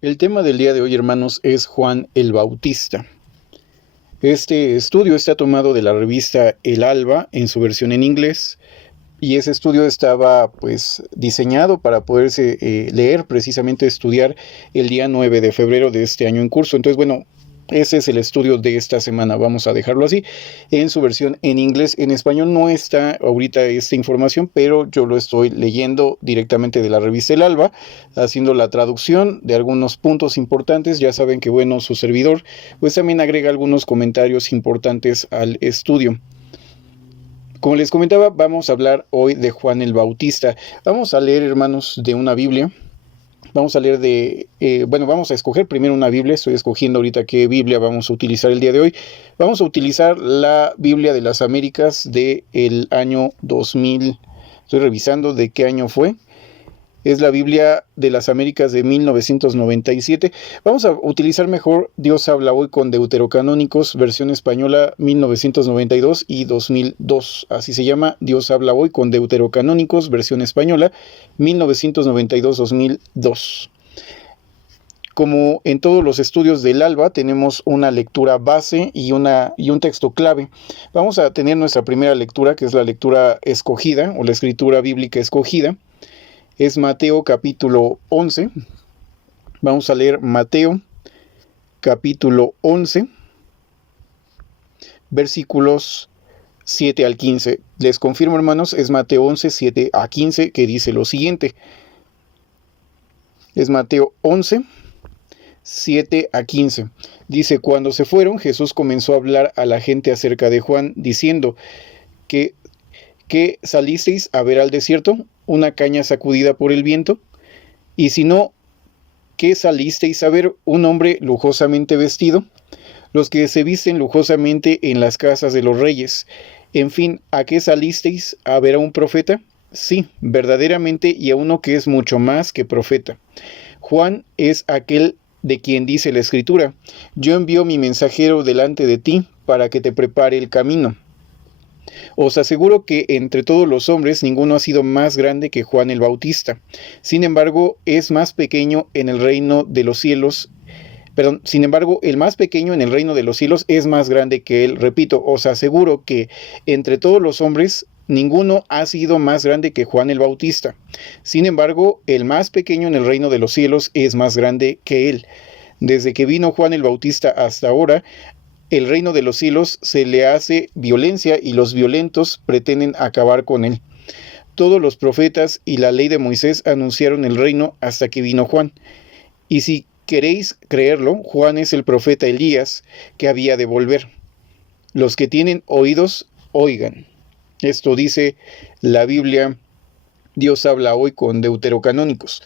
El tema del día de hoy, hermanos, es Juan el Bautista. Este estudio está tomado de la revista El Alba en su versión en inglés, y ese estudio estaba diseñado para poderse leer, precisamente estudiar el día 9 de febrero de este año en curso. Entonces, bueno, ese es el estudio de esta semana, vamos a dejarlo así, en su versión en inglés. En español no está ahorita esta información, pero yo lo estoy leyendo directamente de la revista El Alba, haciendo la traducción de algunos puntos importantes. Ya saben que, bueno, su servidor pues también agrega algunos comentarios importantes al estudio. Como les comentaba, vamos a hablar hoy de Juan el Bautista. Vamos a leer, hermanos, de una Biblia. Vamos a leer vamos a escoger primero una Biblia. Estoy escogiendo ahorita qué Biblia vamos a utilizar el día de hoy. Vamos a utilizar la Biblia de las Américas del año 2000. Estoy revisando de qué año fue. Es la Biblia de las Américas de 1997. Vamos a utilizar mejor Dios habla hoy con Deuterocanónicos, versión española 1992 y 2002. Así se llama, Dios habla hoy con Deuterocanónicos, versión española 1992-2002. Como en todos los estudios del Alba, tenemos una lectura base y un texto clave. Vamos a tener nuestra primera lectura, que es la lectura escogida o la escritura bíblica escogida. Es Mateo capítulo 11. Vamos a leer Mateo capítulo 11, versículos 7 al 15. Les confirmo, hermanos, es Mateo 11, 7 a 15, que dice lo siguiente. Es Mateo 11, 7 a 15. Dice: cuando se fueron, Jesús comenzó a hablar a la gente acerca de Juan, diciendo que salisteis a ver al desierto, una caña sacudida por el viento, y si no, ¿qué salisteis a ver? Un hombre lujosamente vestido. Los que se visten lujosamente en las casas de los reyes. En fin, ¿a qué salisteis? ¿A ver a un profeta? Sí, verdaderamente, y a uno que es mucho más que profeta. Juan es aquel de quien dice la Escritura: yo envío mi mensajero delante de ti para que te prepare el camino. Os aseguro que entre todos los hombres ninguno ha sido más grande que Juan el Bautista. Sin embargo, es más pequeño en el reino de los cielos. Sin embargo, el más pequeño en el reino de los cielos es más grande que él. Repito, os aseguro que entre todos los hombres ninguno ha sido más grande que Juan el Bautista. Sin embargo, el más pequeño en el reino de los cielos es más grande que él. Desde que vino Juan el Bautista hasta ahora, el reino de los cielos se le hace violencia y los violentos pretenden acabar con él. Todos los profetas y la ley de Moisés anunciaron el reino hasta que vino Juan. Y si queréis creerlo, Juan es el profeta Elías que había de volver. Los que tienen oídos, oigan. Esto dice la Biblia. Dios habla hoy con Deuterocanónicos.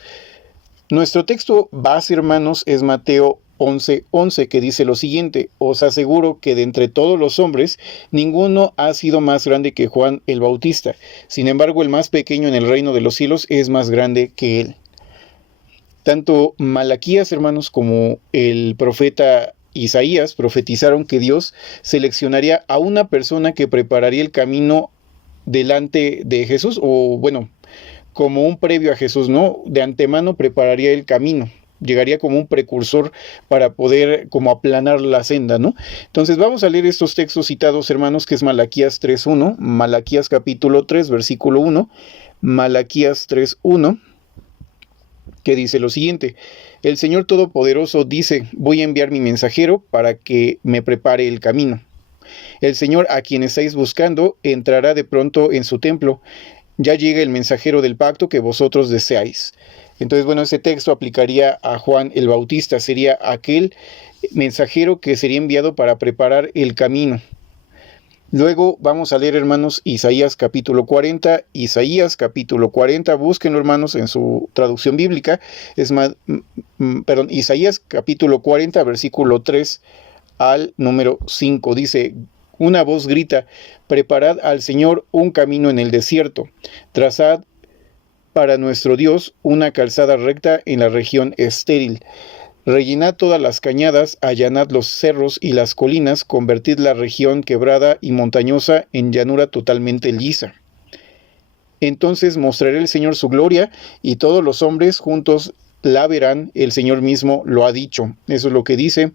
Nuestro texto base, hermanos, es Mateo 11:11, que dice lo siguiente: os aseguro que de entre todos los hombres ninguno ha sido más grande que Juan el Bautista. Sin embargo, el más pequeño en el reino de los cielos es más grande que él. Tanto Malaquías, hermanos, como el profeta Isaías profetizaron que Dios seleccionaría a una persona que prepararía el camino delante de Jesús, o bueno, como un previo a Jesús, ¿no? De antemano prepararía el camino. Llegaría como un precursor para poder como aplanar la senda, ¿no? Entonces vamos a leer estos textos citados, hermanos, que es Malaquías 3:1, Malaquías capítulo 3, versículo 1, Malaquías 3:1, que dice lo siguiente: el Señor Todopoderoso dice: voy a enviar mi mensajero para que me prepare el camino. El Señor a quien estáis buscando entrará de pronto en su templo. Ya llega el mensajero del pacto que vosotros deseáis. Entonces, bueno, ese texto aplicaría a Juan el Bautista. Sería aquel mensajero que sería enviado para preparar el camino. Luego vamos a leer, hermanos, Isaías capítulo 40. Isaías capítulo 40, búsquenlo, hermanos, en su traducción bíblica. Isaías capítulo 40, versículo 3 al número 5. Dice: una voz grita: preparad al Señor un camino en el desierto, trazad para nuestro Dios una calzada recta en la región estéril. Rellenad todas las cañadas, allanad los cerros y las colinas, convertid la región quebrada y montañosa en llanura totalmente lisa. Entonces mostrará el Señor su gloria, y todos los hombres juntos la verán, el Señor mismo lo ha dicho. Eso es lo que dice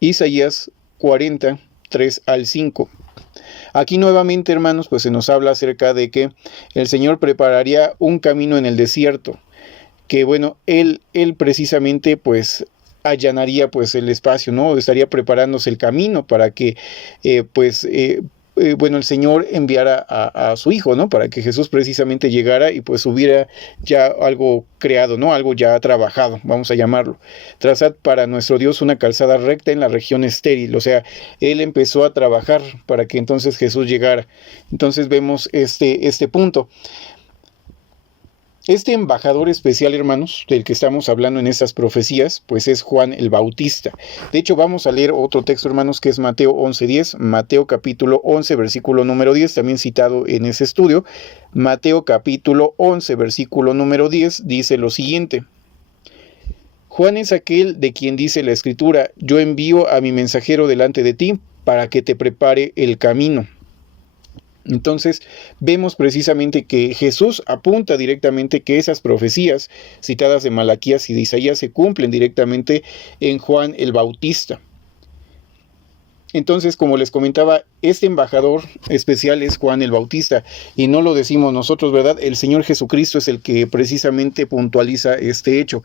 Isaías 40, 3 al 5. Aquí nuevamente, hermanos, pues se nos habla acerca de que el Señor prepararía un camino en el desierto, que bueno, Él precisamente pues allanaría pues el espacio, ¿no? Estaría preparándose el camino para que bueno, el Señor enviara a su Hijo, ¿no? Para que Jesús precisamente llegara y pues hubiera ya algo creado, ¿no? Algo ya trabajado, vamos a llamarlo. Trazad para nuestro Dios una calzada recta en la región estéril, o sea, Él empezó a trabajar para que entonces Jesús llegara. Entonces vemos este punto. Este embajador especial, hermanos, del que estamos hablando en estas profecías, pues es Juan el Bautista. De hecho, vamos a leer otro texto, hermanos, que es Mateo 11:10, Mateo capítulo 11, versículo número 10, también citado en ese estudio. Mateo capítulo 11, versículo número 10, dice lo siguiente. Juan es aquel de quien dice la Escritura, yo envío a mi mensajero delante de ti para que te prepare el camino. Entonces vemos precisamente que Jesús apunta directamente que esas profecías citadas de Malaquías y de Isaías se cumplen directamente en Juan el Bautista. Entonces, como les comentaba, este embajador especial es Juan el Bautista, y no lo decimos nosotros, ¿verdad? El Señor Jesucristo es el que precisamente puntualiza este hecho.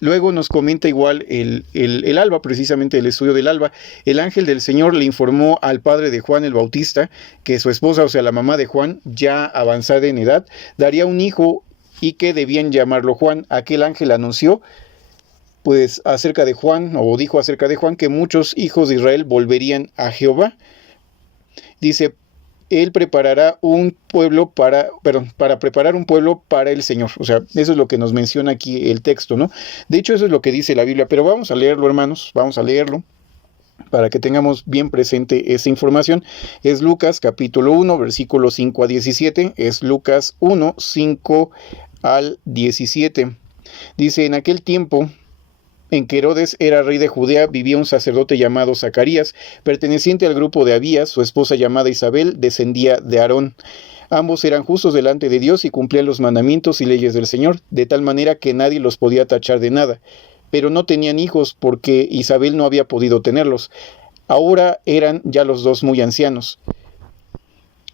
Luego nos comenta igual el alba, precisamente el estudio del alba. El ángel del Señor le informó al padre de Juan el Bautista que su esposa, o sea, la mamá de Juan, ya avanzada en edad, daría un hijo y que debían llamarlo Juan. Aquel ángel anunció, pues, acerca de Juan, o dijo acerca de Juan, que muchos hijos de Israel volverían a Jehová. Dice, Él preparará un pueblo para preparar un pueblo para el Señor. O sea, eso es lo que nos menciona aquí el texto, ¿no? De hecho, eso es lo que dice la Biblia, pero vamos a leerlo, hermanos, vamos a leerlo para que tengamos bien presente esa información. Es Lucas capítulo 1, versículos 5 a 17, es Lucas 1, 5 al 17. Dice, en aquel tiempo en que Herodes era rey de Judea, vivía un sacerdote llamado Zacarías, perteneciente al grupo de Abías. Su esposa llamada Isabel descendía de Aarón. Ambos eran justos delante de Dios y cumplían los mandamientos y leyes del Señor, de tal manera que nadie los podía tachar de nada. Pero no tenían hijos porque Isabel no había podido tenerlos. Ahora eran ya los dos muy ancianos.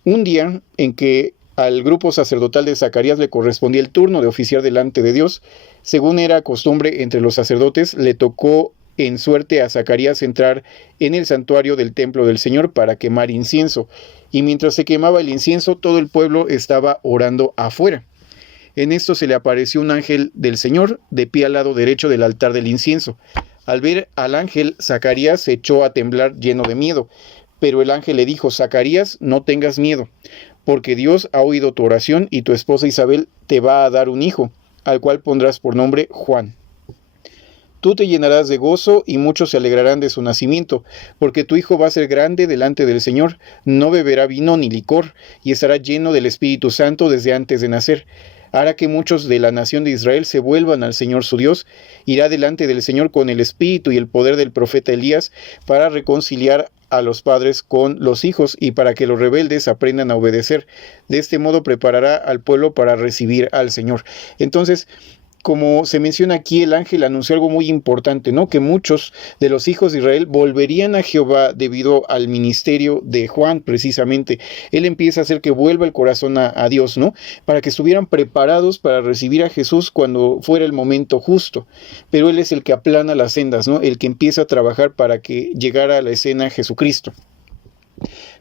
Un día en que al grupo sacerdotal de Zacarías le correspondía el turno de oficiar delante de Dios, según era costumbre entre los sacerdotes, le tocó en suerte a Zacarías entrar en el santuario del templo del Señor para quemar incienso, y mientras se quemaba el incienso, todo el pueblo estaba orando afuera. En esto se le apareció un ángel del Señor de pie al lado derecho del altar del incienso. Al ver al ángel, Zacarías se echó a temblar lleno de miedo, pero el ángel le dijo, Zacarías, no tengas miedo, porque Dios ha oído tu oración y tu esposa Isabel te va a dar un hijo, al cual pondrás por nombre Juan. Tú te llenarás de gozo y muchos se alegrarán de su nacimiento, porque tu hijo va a ser grande delante del Señor, no beberá vino ni licor, y estará lleno del Espíritu Santo desde antes de nacer. Hará que muchos de la nación de Israel se vuelvan al Señor su Dios, irá delante del Señor con el espíritu y el poder del profeta Elías para reconciliar a los padres con los hijos y para que los rebeldes aprendan a obedecer. De este modo preparará al pueblo para recibir al Señor. Entonces, como se menciona aquí, el ángel anunció algo muy importante, ¿no? Que muchos de los hijos de Israel volverían a Jehová debido al ministerio de Juan, precisamente. Él empieza a hacer que vuelva el corazón a Dios, ¿no? Para que estuvieran preparados para recibir a Jesús cuando fuera el momento justo. Pero Él es el que aplana las sendas, ¿no? El que empieza a trabajar para que llegara a la escena Jesucristo.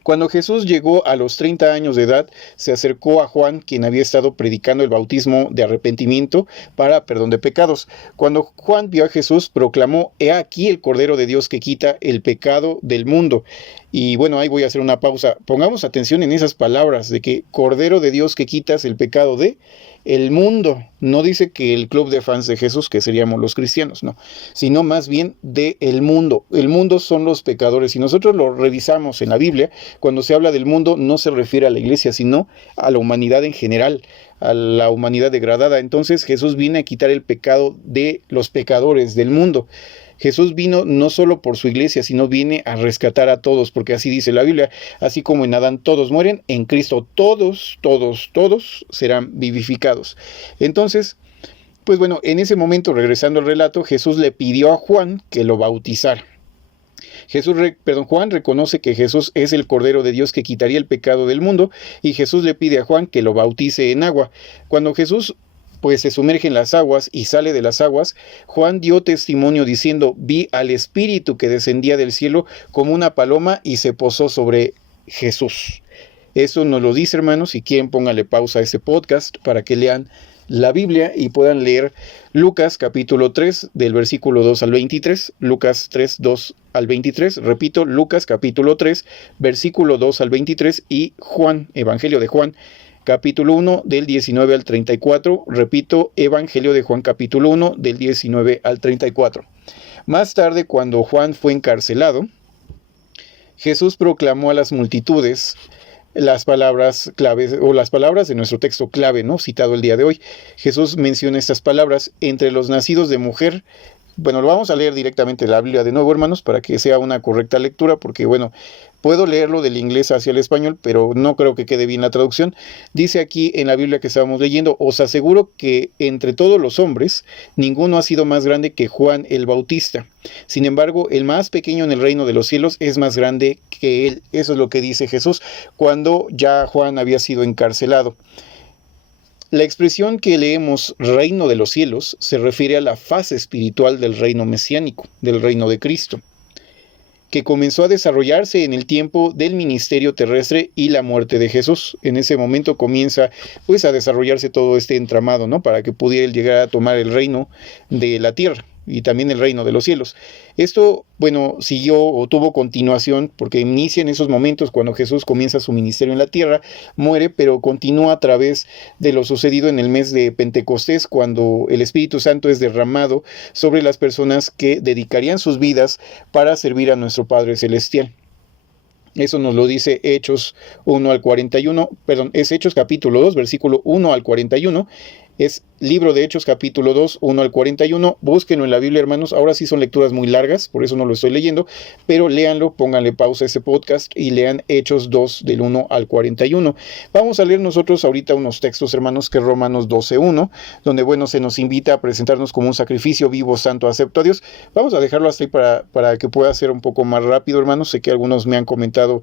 Cuando Jesús llegó a los 30 años de edad, se acercó a Juan, quien había estado predicando el bautismo de arrepentimiento para perdón de pecados. Cuando Juan vio a Jesús, proclamó, «He aquí el Cordero de Dios que quita el pecado del mundo». Y bueno, ahí voy a hacer una pausa. Pongamos atención en esas palabras de que Cordero de Dios que quitas el pecado de el mundo. No dice que el club de fans de Jesús, que seríamos los cristianos, no, sino más bien de el mundo. El mundo son los pecadores. Si nosotros lo revisamos en la Biblia, cuando se habla del mundo no se refiere a la iglesia, sino a la humanidad en general, a la humanidad degradada. Entonces Jesús viene a quitar el pecado de los pecadores del mundo. Jesús vino no solo por su iglesia, sino viene a rescatar a todos, porque así dice la Biblia, así como en Adán todos mueren, en Cristo todos serán vivificados. Entonces, Pues bueno, en ese momento, regresando al relato, Jesús le pidió a Juan que lo bautizara. Juan reconoce que Jesús es el Cordero de Dios que quitaría el pecado del mundo, y Jesús le pide a Juan que lo bautice en agua. Cuando Jesús pues se sumerge en las aguas y sale de las aguas, Juan dio testimonio diciendo: vi al Espíritu que descendía del cielo como una paloma y se posó sobre Jesús. Eso nos lo dice, hermanos. Si quieren, pónganle pausa a ese podcast para que lean la Biblia y puedan leer Lucas capítulo 3 del versículo 2 al 23, Lucas 3, 2 al 23, repito, Lucas capítulo 3, versículo 2 al 23, y Juan, Evangelio de Juan, capítulo 1 del 19 al 34, repito, Evangelio de Juan capítulo 1 del 19 al 34. Más tarde, cuando Juan fue encarcelado, Jesús proclamó a las multitudes las palabras claves, o las palabras de nuestro texto clave, ¿no?, citado el día de hoy. Jesús menciona estas palabras: entre los nacidos de mujer. Bueno, lo vamos a leer directamente de la Biblia de nuevo, hermanos, para que sea una correcta lectura, porque bueno, puedo leerlo del inglés hacia el español, pero no creo que quede bien la traducción. Dice aquí en la Biblia que estábamos leyendo: os aseguro que entre todos los hombres, ninguno ha sido más grande que Juan el Bautista. Sin embargo, el más pequeño en el reino de los cielos es más grande que él. Eso es lo que dice Jesús cuando ya Juan había sido encarcelado. La expresión que leemos, reino de los cielos, se refiere a la fase espiritual del reino mesiánico, del reino de Cristo, que comenzó a desarrollarse en el tiempo del ministerio terrestre y la muerte de Jesús. En ese momento comienza pues a desarrollarse todo este entramado, ¿no?, para que pudiera él llegar a tomar el reino de la tierra y también el reino de los cielos. Esto, bueno, siguió o tuvo continuación, porque inicia en esos momentos cuando Jesús comienza su ministerio en la tierra, muere, pero continúa a través de lo sucedido en el mes de Pentecostés, cuando el Espíritu Santo es derramado sobre las personas que dedicarían sus vidas para servir a nuestro Padre Celestial. Eso nos lo dice Hechos 1 al 41, perdón, es Hechos capítulo 2, versículo 1 al 41, es libro de Hechos capítulo 2, 1 al 41, búsquenlo en la Biblia, hermanos. Ahora sí son lecturas muy largas, por eso no lo estoy leyendo, pero léanlo, pónganle pausa a ese podcast y lean Hechos 2 del 1 al 41. Vamos a leer nosotros ahorita unos textos, hermanos, que es Romanos 12:1, donde, bueno, se nos invita a presentarnos como un sacrificio vivo, santo, acepto a Dios. Vamos a dejarlo hasta ahí para que pueda ser un poco más rápido, hermanos. Sé que algunos me han comentado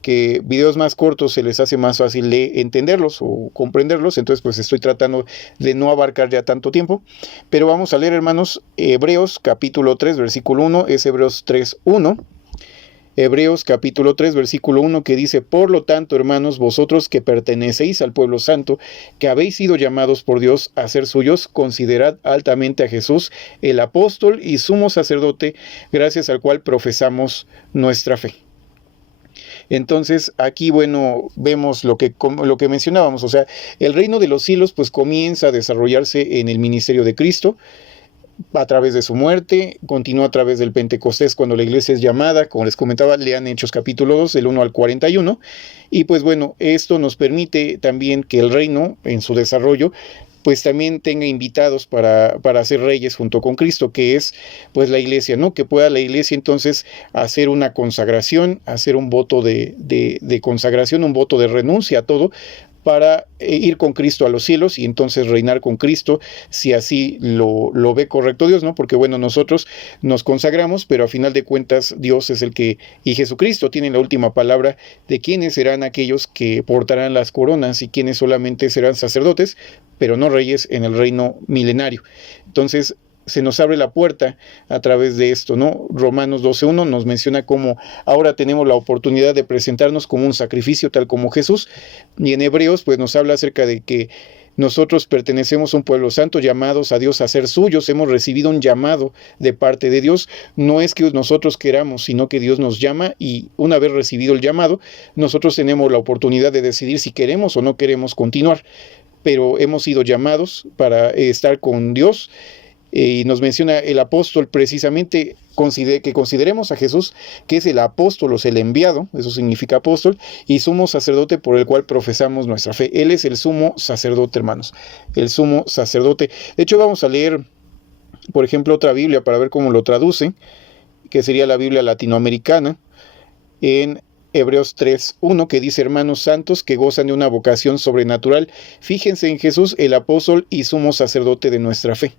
que videos más cortos se les hace más fácil de entenderlos o comprenderlos, entonces pues estoy tratando de no abarcar ya tanto tiempo, pero vamos a leer, hermanos, Hebreos capítulo 3, versículo 1, es Hebreos 3:1, Hebreos capítulo 3, versículo 1, que dice: por lo tanto, hermanos, vosotros que pertenecéis al pueblo santo, que habéis sido llamados por Dios a ser suyos, considerad altamente a Jesús, el apóstol y sumo sacerdote, gracias al cual profesamos nuestra fe. Entonces aquí, bueno, vemos lo que mencionábamos, o sea, el reino de los cielos pues comienza a desarrollarse en el ministerio de Cristo a través de su muerte, continúa a través del Pentecostés cuando la iglesia es llamada. Como les comentaba, lean Hechos capítulo 2, del 1 al 41, y pues bueno, esto nos permite también que el reino en su desarrollo pues también tenga invitados para ser reyes junto con Cristo, que es pues la iglesia, ¿no? Que pueda la iglesia entonces hacer una consagración, hacer un voto de consagración, un voto de renuncia a todo, para ir con Cristo a los cielos y entonces reinar con Cristo, si así lo ve correcto Dios, ¿no? Porque bueno, nosotros nos consagramos, pero a final de cuentas Dios es el que, y Jesucristo tiene la última palabra de quiénes serán aquellos que portarán las coronas y quiénes solamente serán sacerdotes, pero no reyes en el reino milenario. Entonces se nos abre la puerta a través de esto, ¿no? Romanos 12:1 nos menciona cómo ahora tenemos la oportunidad de presentarnos como un sacrificio tal como Jesús, y en Hebreos pues nos habla acerca de que nosotros pertenecemos a un pueblo santo, llamados a Dios a ser suyos. Hemos recibido un llamado de parte de Dios. No es que nosotros queramos, sino que Dios nos llama, y una vez recibido el llamado, nosotros tenemos la oportunidad de decidir si queremos o no queremos continuar, pero hemos sido llamados para estar con Dios. Y nos menciona el apóstol precisamente que consideremos a Jesús, que es el apóstol, o el enviado, eso significa apóstol, y sumo sacerdote por el cual profesamos nuestra fe. Él es el sumo sacerdote, hermanos, el sumo sacerdote. De hecho, vamos a leer, por ejemplo, otra Biblia para ver cómo lo traduce, que sería la Biblia latinoamericana, en Hebreos 3:1, que dice: hermanos santos que gozan de una vocación sobrenatural, fíjense en Jesús, el apóstol y sumo sacerdote de nuestra fe.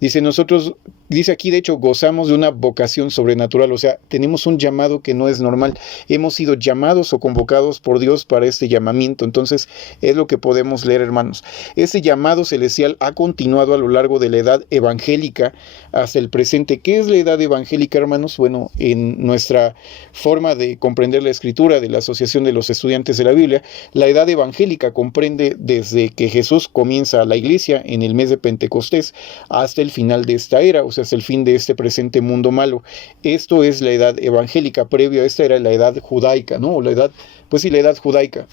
Dice aquí, de hecho, gozamos de una vocación sobrenatural, o sea, tenemos un llamado que no es normal. Hemos sido llamados o convocados por Dios para este llamamiento. Entonces, es lo que podemos leer, hermanos. Ese llamado celestial ha continuado a lo largo de la edad evangélica hasta el presente. ¿Qué es la edad evangélica, hermanos? Bueno, en nuestra forma de comprender la Escritura de la Asociación de los Estudiantes de la Biblia, la edad evangélica comprende desde que Jesús comienza la iglesia en el mes de Pentecostés hasta el final de esta era, o sea, hasta el fin de este presente mundo malo. Esto es la edad evangélica. Previo a esta era la edad judaica, ¿no? La edad judaica.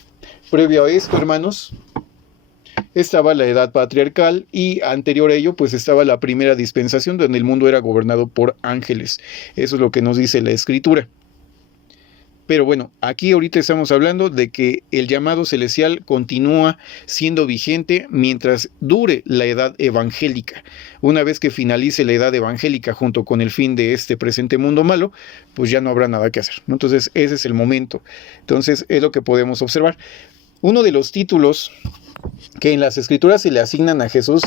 Previo a esto, hermanos, estaba la edad patriarcal y anterior a ello, pues estaba la primera dispensación donde el mundo era gobernado por ángeles. Eso es lo que nos dice la Escritura. Pero bueno, aquí ahorita estamos hablando de que el llamado celestial continúa siendo vigente mientras dure la edad evangélica. Una vez que finalice la edad evangélica junto con el fin de este presente mundo malo, pues ya no habrá nada que hacer, ¿no? Entonces ese es el momento. Entonces es lo que podemos observar. Uno de los títulos que en las Escrituras se le asignan a Jesús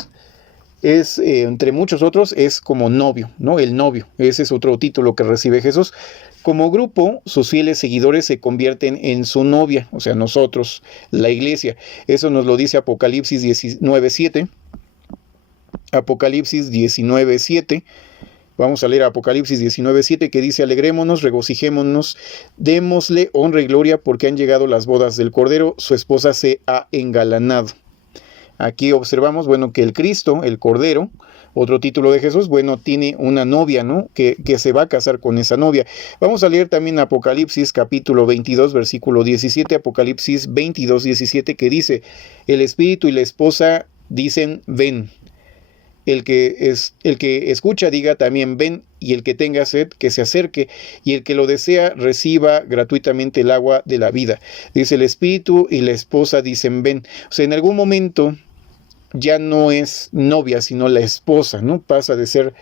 es, entre muchos otros, es como novio, ¿no? El novio. Ese es otro título que recibe Jesús. Como grupo, sus fieles seguidores se convierten en su novia, o sea, nosotros, la iglesia. Eso nos lo dice Apocalipsis 19:7. Apocalipsis 19:7. Vamos a leer Apocalipsis 19:7, que dice: alegrémonos, regocijémonos, démosle honra y gloria, porque han llegado las bodas del Cordero, su esposa se ha engalanado. Aquí observamos, bueno, que el Cristo, el Cordero, otro título de Jesús, bueno, tiene una novia, ¿no? Que se va a casar con esa novia. Vamos a leer también Apocalipsis capítulo 22, versículo 17, Apocalipsis 22, 17, que dice: el Espíritu y la esposa dicen, ven. El que escucha diga también, ven, y el que tenga sed, que se acerque, y el que lo desea, reciba gratuitamente el agua de la vida. Dice: el Espíritu y la esposa dicen, ven. O sea, en algún momento ya no es novia, sino la esposa, ¿no? Pasa de ser,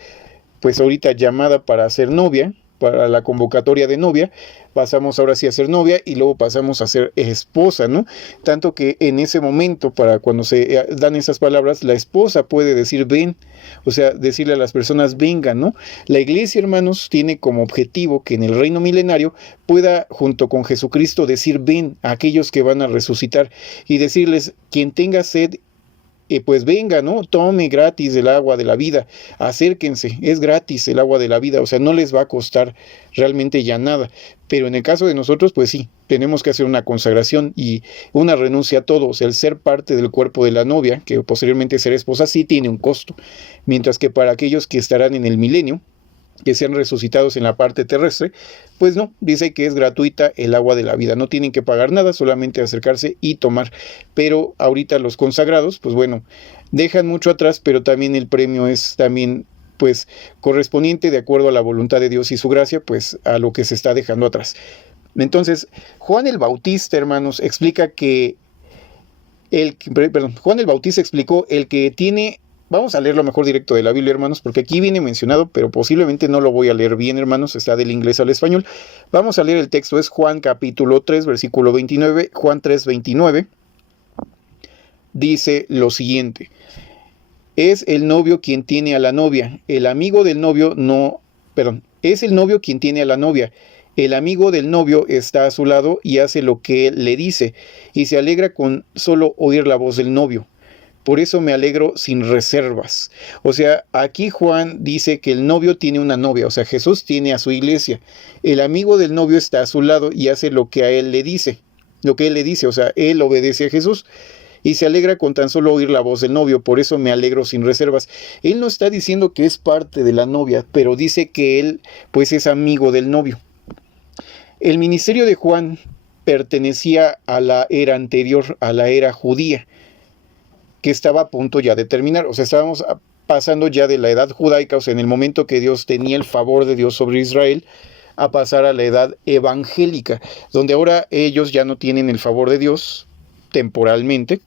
pues ahorita llamada para ser novia, para la convocatoria de novia, pasamos ahora sí a ser novia y luego pasamos a ser esposa, ¿no? Tanto que en ese momento, para cuando se dan esas palabras, la esposa puede decir ven, o sea, decirle a las personas vengan, ¿no? La iglesia, hermanos, tiene como objetivo que en el reino milenario pueda, junto con Jesucristo, decir ven a aquellos que van a resucitar y decirles: quien tenga sed, pues venga, ¿no? Tome gratis el agua de la vida, acérquense, es gratis el agua de la vida, o sea, no les va a costar realmente ya nada. Pero en el caso de nosotros, pues sí, tenemos que hacer una consagración y una renuncia a todo. O sea, el ser parte del cuerpo de la novia, que posteriormente será esposa, sí tiene un costo. Mientras que para aquellos que estarán en el milenio, que sean resucitados en la parte terrestre, pues no, dice que es gratuita el agua de la vida, no tienen que pagar nada, solamente acercarse y tomar. Pero ahorita los consagrados, pues bueno, dejan mucho atrás, pero también el premio es también, pues, correspondiente de acuerdo a la voluntad de Dios y su gracia, pues a lo que se está dejando atrás. Entonces, Juan el Bautista, hermanos, explica que Juan el Bautista explicó: el que tiene... Vamos a leerlo mejor directo de la Biblia, hermanos, porque aquí viene mencionado, pero posiblemente no lo voy a leer bien, hermanos, está del inglés al español. Vamos a leer el texto, es Juan capítulo 3, versículo 29, Juan 3, 29. Dice lo siguiente: es el novio quien tiene a la novia, el amigo del novio es el novio quien tiene a la novia. El amigo del novio está a su lado y hace lo que él le dice, y se alegra con solo oír la voz del novio. Por eso me alegro sin reservas. O sea, aquí Juan dice que el novio tiene una novia, o sea, Jesús tiene a su iglesia. El amigo del novio está a su lado y hace lo que a él le dice. Lo que él le dice, o sea, él obedece a Jesús y se alegra con tan solo oír la voz del novio. Por eso me alegro sin reservas. Él no está diciendo que es parte de la novia, pero dice que él, pues, es amigo del novio. El ministerio de Juan pertenecía a la era anterior, a la era judía, que estaba a punto ya de terminar. O sea, estábamos pasando ya de la edad judaica, o sea, en el momento que Dios tenía el favor de Dios sobre Israel, a pasar a la edad evangélica, donde ahora ellos ya no tienen el favor de Dios temporalmente,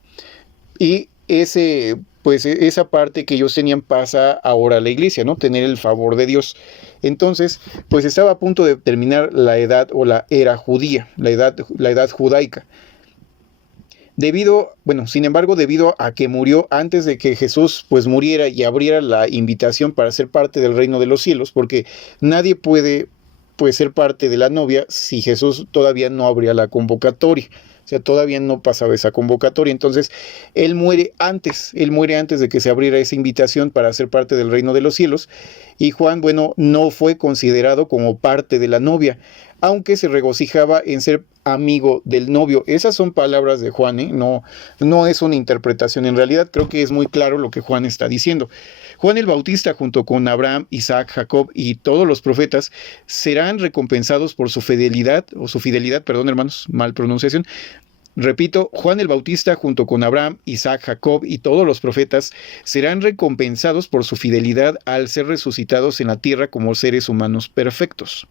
y esa parte que ellos tenían pasa ahora a la iglesia, ¿no? Tener el favor de Dios. Entonces, pues estaba a punto de terminar la edad o la era judía, la edad judaica. Sin embargo, debido a que murió antes de que Jesús pues muriera y abriera la invitación para ser parte del reino de los cielos, porque nadie puede pues ser parte de la novia si Jesús todavía no abría la convocatoria. O sea, todavía no pasaba esa convocatoria. Entonces, él muere antes de que se abriera esa invitación para ser parte del reino de los cielos. Y Juan, no fue considerado como parte de la novia, aunque se regocijaba en ser amigo del novio. Esas son palabras de Juan, ¿eh? No es una interpretación. En realidad creo que es muy claro lo que Juan está diciendo. Juan el Bautista, junto con Abraham, Isaac, Jacob y todos los profetas, serán recompensados por su fidelidad, perdón hermanos, mal pronunciación. Repito, Juan el Bautista, junto con Abraham, Isaac, Jacob y todos los profetas, serán recompensados por su fidelidad al ser resucitados en la tierra como seres humanos perfectos.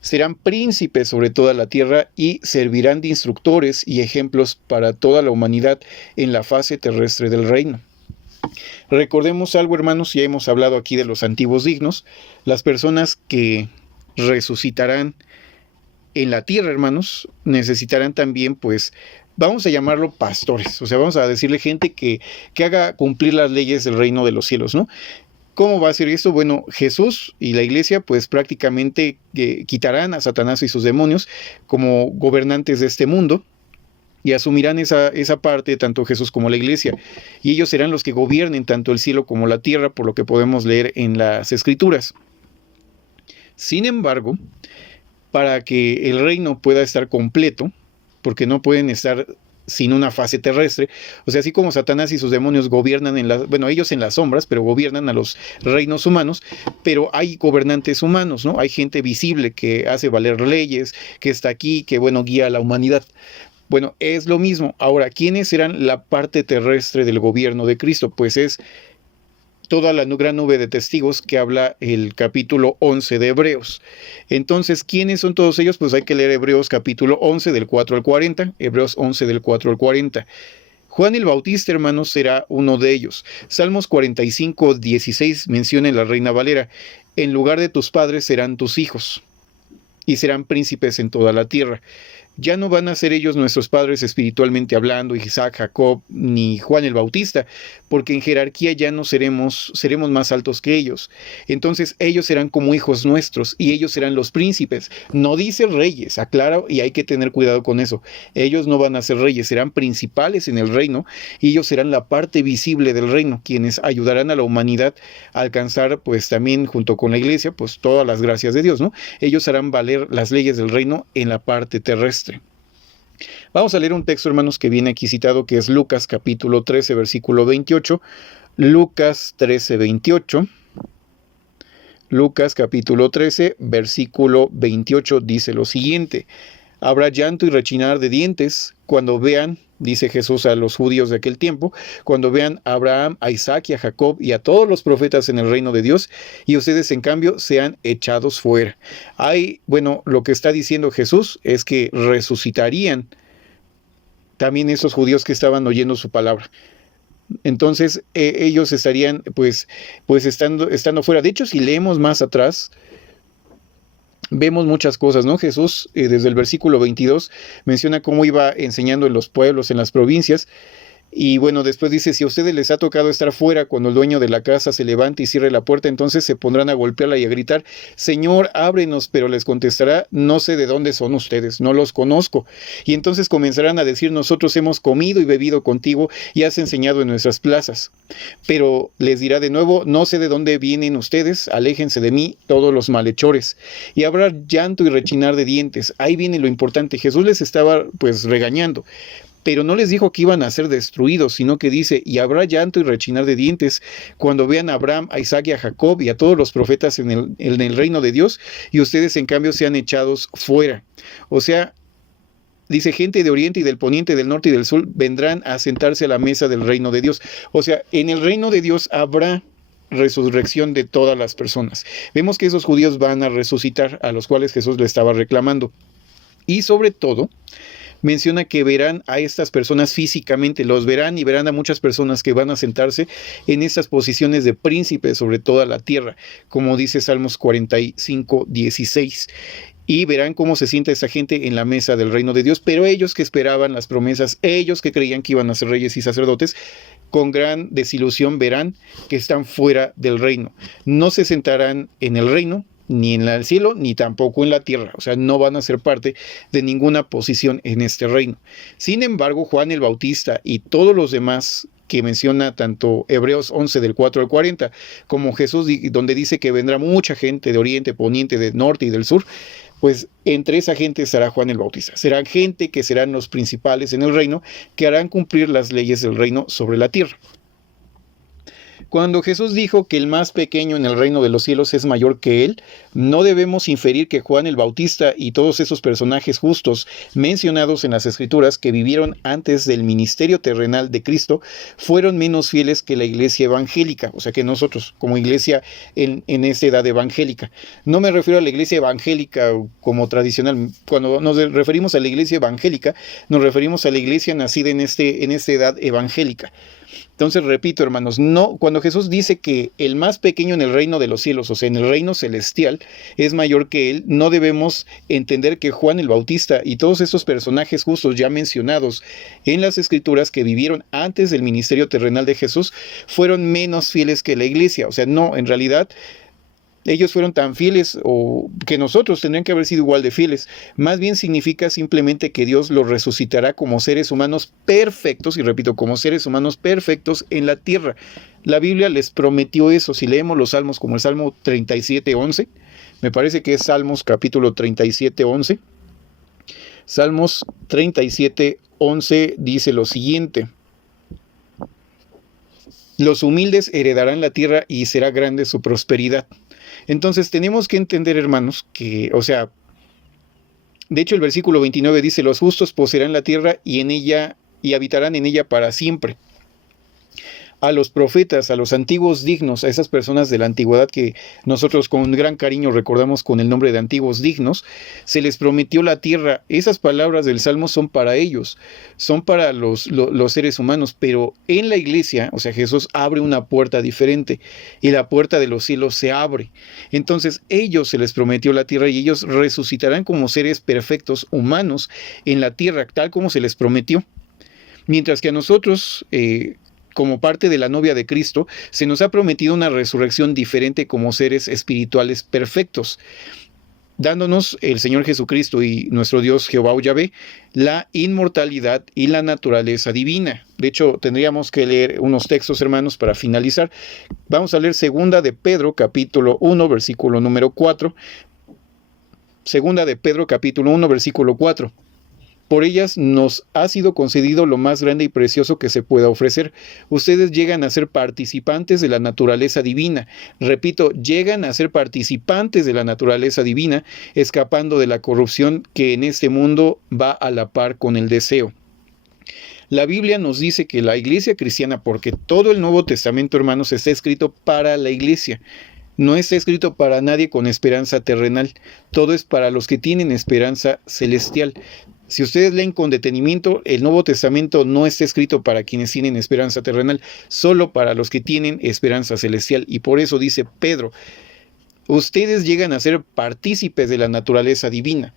Serán príncipes sobre toda la tierra y servirán de instructores y ejemplos para toda la humanidad en la fase terrestre del reino. Recordemos algo, hermanos, ya hemos hablado aquí de los antiguos dignos, las personas que resucitarán en la tierra, hermanos, necesitarán también, pues, vamos a llamarlo pastores, o sea, vamos a decirle gente que haga cumplir las leyes del reino de los cielos, ¿no? ¿Cómo va a ser esto? Bueno, Jesús y la iglesia pues prácticamente quitarán a Satanás y sus demonios como gobernantes de este mundo y asumirán esa parte tanto Jesús como la iglesia. Y ellos serán los que gobiernen tanto el cielo como la tierra, por lo que podemos leer en las Escrituras. Sin embargo, para que el reino pueda estar completo, porque no pueden estar sin una fase terrestre, o sea, así como Satanás y sus demonios gobiernan ellos en las sombras, pero gobiernan a los reinos humanos, pero hay gobernantes humanos, ¿no? Hay gente visible que hace valer leyes, que está aquí, que, guía a la humanidad. Bueno, es lo mismo. Ahora, ¿quiénes serán la parte terrestre del gobierno de Cristo? Pues es toda la gran nube de testigos que habla el capítulo 11 de Hebreos. Entonces, ¿quiénes son todos ellos? Pues hay que leer Hebreos capítulo 11 del 4 al 40, Hebreos 11 del 4 al 40. Juan el Bautista, hermanos, será uno de ellos. Salmos 45, 16 menciona en la Reina Valera, en lugar de tus padres serán tus hijos, y serán príncipes en toda la tierra. Ya no van a ser ellos nuestros padres espiritualmente hablando, Isaac, Jacob, ni Juan el Bautista, porque en jerarquía ya no seremos más altos que ellos. Entonces ellos serán como hijos nuestros y ellos serán los príncipes. No dice reyes, aclaro, y hay que tener cuidado con eso. Ellos no van a ser reyes, serán principales en el reino y ellos serán la parte visible del reino, quienes ayudarán a la humanidad a alcanzar, pues también junto con la iglesia, pues todas las gracias de Dios, ¿no? Ellos harán valer las leyes del reino en la parte terrestre. Vamos a leer un texto, hermanos, que viene aquí citado, que es Lucas capítulo 13, versículo 28. Lucas 13, 28. Lucas capítulo 13, versículo 28 dice lo siguiente: habrá llanto y rechinar de dientes cuando vean, dice Jesús a los judíos de aquel tiempo, cuando vean a Abraham, a Isaac y a Jacob y a todos los profetas en el reino de Dios, y ustedes en cambio sean echados fuera. Lo que está diciendo Jesús es que resucitarían también esos judíos que estaban oyendo su palabra. Entonces ellos estarían pues estando fuera. De hecho, si leemos más atrás, vemos muchas cosas, ¿no? Jesús, desde el versículo 22, menciona cómo iba enseñando en los pueblos, en las provincias. Y después dice, si a ustedes les ha tocado estar fuera cuando el dueño de la casa se levante y cierre la puerta, entonces se pondrán a golpearla y a gritar, Señor, ábrenos, pero les contestará, no sé de dónde son ustedes, no los conozco. Y entonces comenzarán a decir, nosotros hemos comido y bebido contigo y has enseñado en nuestras plazas. Pero les dirá de nuevo, no sé de dónde vienen ustedes, aléjense de mí todos los malhechores. Y habrá llanto y rechinar de dientes. Ahí viene lo importante. Jesús les estaba regañando, pero no les dijo que iban a ser destruidos, sino que dice, y habrá llanto y rechinar de dientes cuando vean a Abraham, a Isaac y a Jacob y a todos los profetas en el reino de Dios, y ustedes en cambio sean echados fuera. O sea, dice, gente de oriente y del poniente, del norte y del sur vendrán a sentarse a la mesa del reino de Dios. O sea, en el reino de Dios habrá resurrección de todas las personas. Vemos que esos judíos van a resucitar, a los cuales Jesús le estaba reclamando. Y sobre todo, menciona que verán a estas personas físicamente, los verán y verán a muchas personas que van a sentarse en estas posiciones de príncipes sobre toda la tierra, como dice Salmos 45:16. Y verán cómo se sienta esa gente en la mesa del reino de Dios, pero ellos que esperaban las promesas, ellos que creían que iban a ser reyes y sacerdotes, con gran desilusión verán que están fuera del reino. No se sentarán en el reino, ni en el cielo, ni tampoco en la tierra. O sea, no van a ser parte de ninguna posición en este reino. Sin embargo, Juan el Bautista y todos los demás que menciona tanto Hebreos 11 del 4 al 40, como Jesús, donde dice que vendrá mucha gente de oriente, poniente, del norte y del sur, pues entre esa gente estará Juan el Bautista. Será gente que serán los principales en el reino, que harán cumplir las leyes del reino sobre la tierra. Cuando Jesús dijo que el más pequeño en el reino de los cielos es mayor que él, no debemos inferir que Juan el Bautista y todos esos personajes justos mencionados en las Escrituras que vivieron antes del ministerio terrenal de Cristo fueron menos fieles que la iglesia evangélica, o sea que nosotros como iglesia en esta edad evangélica. No me refiero a la iglesia evangélica como tradicional. Cuando nos referimos a la iglesia evangélica, nos referimos a la iglesia nacida en esta edad evangélica. Entonces, repito, hermanos, no, cuando Jesús dice que el más pequeño en el reino de los cielos, o sea, en el reino celestial, es mayor que él, no debemos entender que Juan el Bautista y todos estos personajes justos ya mencionados en las Escrituras que vivieron antes del ministerio terrenal de Jesús fueron menos fieles que la iglesia. O sea, no, en realidad ellos fueron tan fieles o que nosotros tendrían que haber sido igual de fieles. Más bien significa simplemente que Dios los resucitará como seres humanos perfectos, y repito, como seres humanos perfectos en la tierra. La Biblia les prometió eso. Si leemos los salmos como el Salmo 37:11, me parece que es Salmos capítulo 37:11. Salmos 37:11 dice lo siguiente: los humildes heredarán la tierra y será grande su prosperidad. Entonces tenemos que entender, hermanos, que, o sea, de hecho el versículo 29 dice, los justos poseerán la tierra y en ella, y habitarán en ella para siempre. A los profetas, a los antiguos dignos, a esas personas de la antigüedad que nosotros con gran cariño recordamos con el nombre de antiguos dignos, se les prometió la tierra. Esas palabras del Salmo son para ellos, son para los seres humanos, pero en la iglesia, o sea, Jesús abre una puerta diferente y la puerta de los cielos se abre. Entonces, ellos se les prometió la tierra y ellos resucitarán como seres perfectos humanos en la tierra, tal como se les prometió. Mientras que a nosotros, como parte de la novia de Cristo, se nos ha prometido una resurrección diferente como seres espirituales perfectos, dándonos el Señor Jesucristo y nuestro Dios Jehová o Yahvé la inmortalidad y la naturaleza divina. De hecho, tendríamos que leer unos textos, hermanos, para finalizar. Vamos a leer 2 de Pedro, capítulo 1, versículo número 4. 2 de Pedro, capítulo 1, versículo 4. Por ellas nos ha sido concedido lo más grande y precioso que se pueda ofrecer. Ustedes llegan a ser participantes de la naturaleza divina. Repito, llegan a ser participantes de la naturaleza divina, escapando de la corrupción que en este mundo va a la par con el deseo. La Biblia nos dice que la iglesia cristiana, porque todo el Nuevo Testamento, hermanos, está escrito para la iglesia. No está escrito para nadie con esperanza terrenal. Todo es para los que tienen esperanza celestial. Si ustedes leen con detenimiento, el Nuevo Testamento no está escrito para quienes tienen esperanza terrenal, solo para los que tienen esperanza celestial. Y por eso dice Pedro, ustedes llegan a ser partícipes de la naturaleza divina.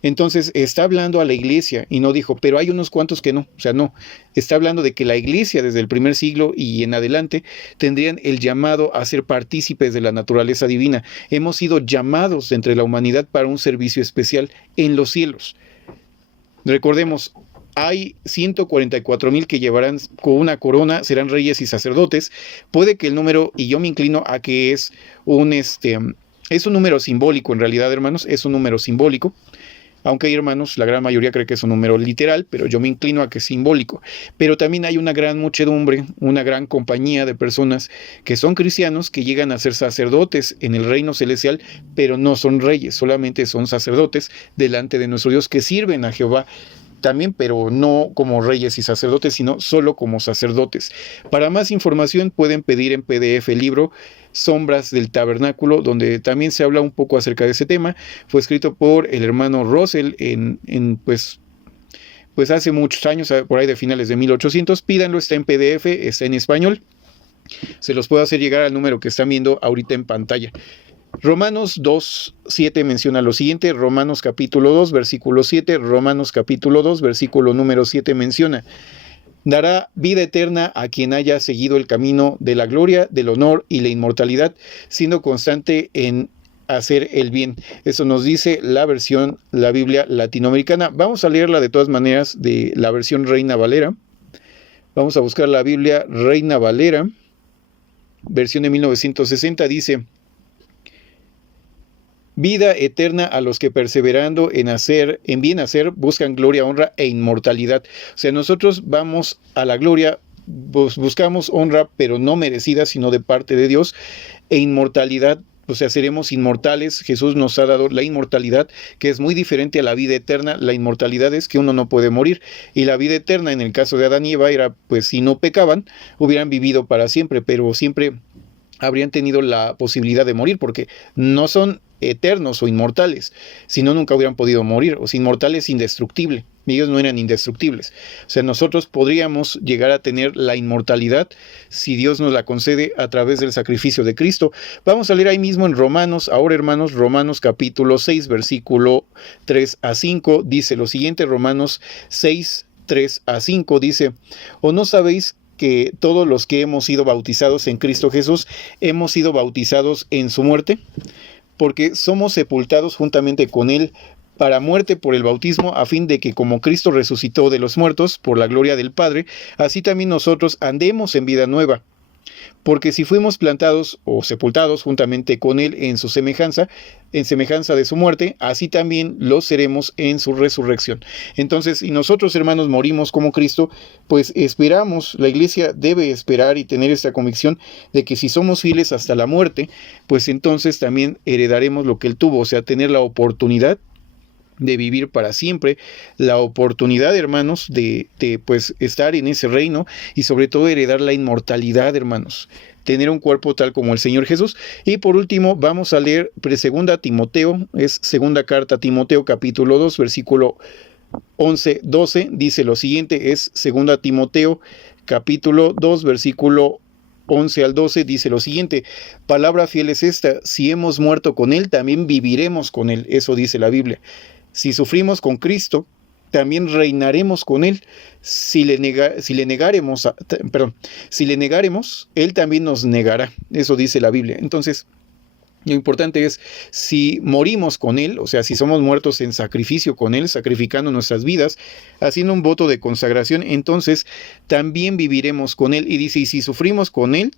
Entonces está hablando a la iglesia y no dijo, pero hay unos cuantos que no. O sea, no. Está hablando de que la iglesia desde el primer siglo y en adelante tendrían el llamado a ser partícipes de la naturaleza divina. Hemos sido llamados entre la humanidad para un servicio especial en los cielos. Recordemos, hay 144,000 que llevarán con una corona, serán reyes y sacerdotes. Puede que el número, y yo me inclino a que es un número simbólico en realidad, hermanos, es un número simbólico. Aunque hay hermanos, la gran mayoría cree que es un número literal, pero yo me inclino a que es simbólico. Pero también hay una gran muchedumbre, una gran compañía de personas que son cristianos, que llegan a ser sacerdotes en el reino celestial, pero no son reyes, solamente son sacerdotes delante de nuestro Dios que sirven a Jehová también, pero no como reyes y sacerdotes, sino solo como sacerdotes. Para más información pueden pedir en PDF el libro Sombras del Tabernáculo, donde también se habla un poco acerca de ese tema. Fue escrito por el hermano Russell en pues hace muchos años, por ahí de finales de 1800, pídanlo, está en PDF, está en español. Se los puedo hacer llegar al número que están viendo ahorita en pantalla. Romanos 2:7 menciona lo siguiente, Romanos capítulo 2, versículo 7, Romanos capítulo 2, versículo número 7 menciona: dará vida eterna a quien haya seguido el camino de la gloria, del honor y la inmortalidad, siendo constante en hacer el bien. Eso nos dice la Biblia latinoamericana. Vamos a leerla de todas maneras de la versión Reina Valera. Vamos a buscar la Biblia Reina Valera, versión de 1960, dice: vida eterna a los que perseverando en bien hacer buscan gloria, honra e inmortalidad. O sea, nosotros vamos a la gloria, buscamos honra, pero no merecida, sino de parte de Dios, e inmortalidad. O sea, seremos inmortales. Jesús nos ha dado la inmortalidad, que es muy diferente a la vida eterna. La inmortalidad es que uno no puede morir. Y la vida eterna, en el caso de Adán y Eva, era, pues, si no pecaban, hubieran vivido para siempre, pero siempre habrían tenido la posibilidad de morir, porque no son eternos o inmortales, si no nunca hubieran podido morir. O sea, inmortal es indestructible, ellos no eran indestructibles. O sea, nosotros podríamos llegar a tener la inmortalidad si Dios nos la concede a través del sacrificio de Cristo. Vamos a leer ahí mismo en Romanos, ahora hermanos, Romanos capítulo 6, versículo 3 a 5, dice lo siguiente, Romanos 6, 3 a 5, dice: ¿o no sabéis que todos los que hemos sido bautizados en Cristo Jesús hemos sido bautizados en su muerte? Porque somos sepultados juntamente con Él para muerte por el bautismo, a fin de que como Cristo resucitó de los muertos por la gloria del Padre, así también nosotros andemos en vida nueva. Porque si fuimos plantados o sepultados juntamente con Él en su semejanza, en semejanza de su muerte, así también lo seremos en su resurrección. Entonces, si nosotros, hermanos, morimos como Cristo, pues esperamos, la iglesia debe esperar y tener esta convicción de que si somos fieles hasta la muerte, pues entonces también heredaremos lo que Él tuvo, o sea, tener la oportunidad de vivir para siempre, la oportunidad, hermanos, de pues estar en ese reino y sobre todo heredar la inmortalidad, hermanos, tener un cuerpo tal como el Señor Jesús. Y por último vamos a leer segunda Timoteo, es segunda carta a Timoteo capítulo 2 versículo 11-12, dice lo siguiente, es segunda Timoteo capítulo 2 versículo 11 al 12, dice lo siguiente: palabra fiel es esta, si hemos muerto con Él, también viviremos con Él. Eso dice la Biblia. Si sufrimos con Cristo, también reinaremos con Él. Si le negaremos, Él también nos negará. Eso dice la Biblia. Entonces, lo importante es, si morimos con Él, o sea, si somos muertos en sacrificio con Él, sacrificando nuestras vidas, haciendo un voto de consagración, entonces también viviremos con Él. Y dice, y si sufrimos con Él,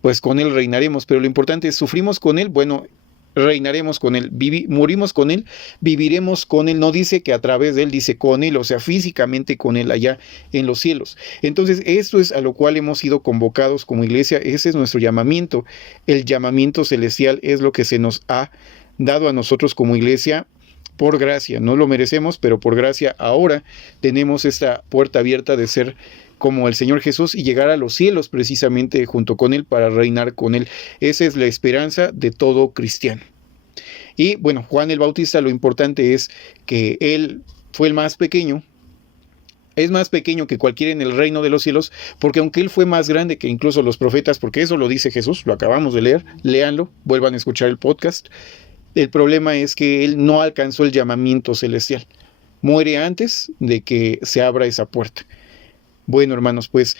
pues con Él reinaremos. Pero lo importante es, sufrimos con Él, bueno, reinaremos con Él, morimos con Él, viviremos con Él. No dice que a través de Él, dice con Él, o sea, físicamente con Él allá en los cielos. Entonces, esto es a lo cual hemos sido convocados como iglesia. Ese es nuestro llamamiento. El llamamiento celestial es lo que se nos ha dado a nosotros como iglesia por gracia. No lo merecemos, pero por gracia ahora tenemos esta puerta abierta de ser como el Señor Jesús y llegar a los cielos precisamente junto con Él para reinar con Él. Esa es la esperanza de todo cristiano. Y bueno, Juan el Bautista, lo importante es que él fue el más pequeño. Es más pequeño que cualquiera en el reino de los cielos, porque aunque él fue más grande que incluso los profetas, porque eso lo dice Jesús, lo acabamos de leer, léanlo, vuelvan a escuchar el podcast. El problema es que él no alcanzó el llamamiento celestial. Muere antes de que se abra esa puerta. Bueno, hermanos, pues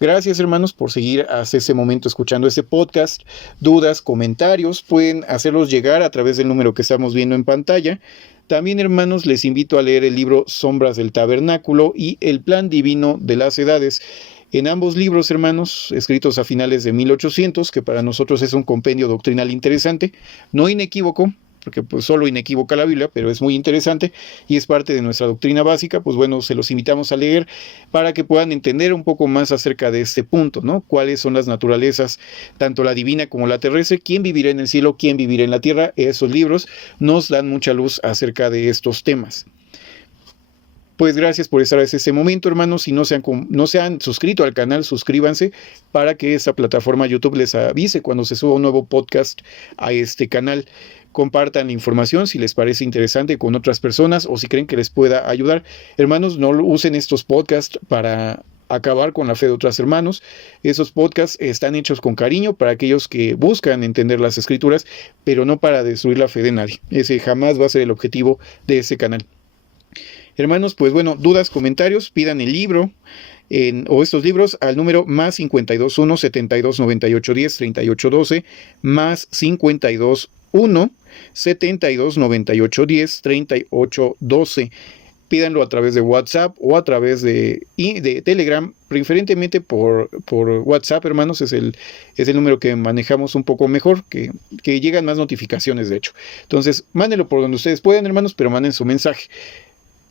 gracias, hermanos, por seguir hasta ese momento escuchando este podcast. Dudas, comentarios, pueden hacerlos llegar a través del número que estamos viendo en pantalla. También, hermanos, les invito a leer el libro Sombras del Tabernáculo y El Plan Divino de las Edades. En ambos libros, hermanos, escritos a finales de 1800, que para nosotros es un compendio doctrinal interesante, no inequívoco, porque pues solo inequívoca la Biblia, pero es muy interesante y es parte de nuestra doctrina básica. Pues bueno, se los invitamos a leer para que puedan entender un poco más acerca de este punto, ¿no? Cuáles son las naturalezas, tanto la divina como la terrestre, quién vivirá en el cielo, quién vivirá en la tierra. Esos libros nos dan mucha luz acerca de estos temas. Pues gracias por estar hasta este momento, hermanos. Si no se han suscrito al canal, suscríbanse para que esta plataforma YouTube les avise cuando se suba un nuevo podcast a este canal. compartan la información si les parece interesante con otras personas o si creen que les pueda ayudar. Hermanos, no usen estos podcasts para acabar con la fe de otros hermanos. Esos podcasts están hechos con cariño para aquellos que buscan entender las escrituras, pero no para destruir la fe de nadie. Ese jamás va a ser el objetivo de ese canal. Hermanos, pues bueno, dudas, comentarios, pidan el libro o estos libros al número más 521 72 98 10 38 12, más 521 72 98 10 38 12. Pídanlo a través de WhatsApp o a través de Telegram, preferentemente por WhatsApp, hermanos, es el número que manejamos un poco mejor, que llegan más notificaciones, de hecho. Entonces, mándenlo por donde ustedes puedan, hermanos, pero manden su mensaje.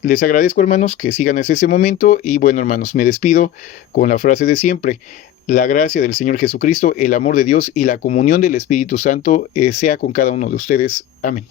Les agradezco, hermanos, que sigan hasta ese momento y bueno, hermanos, me despido con la frase de siempre. La gracia del Señor Jesucristo, el amor de Dios y la comunión del Espíritu Santo sea con cada uno de ustedes. Amén.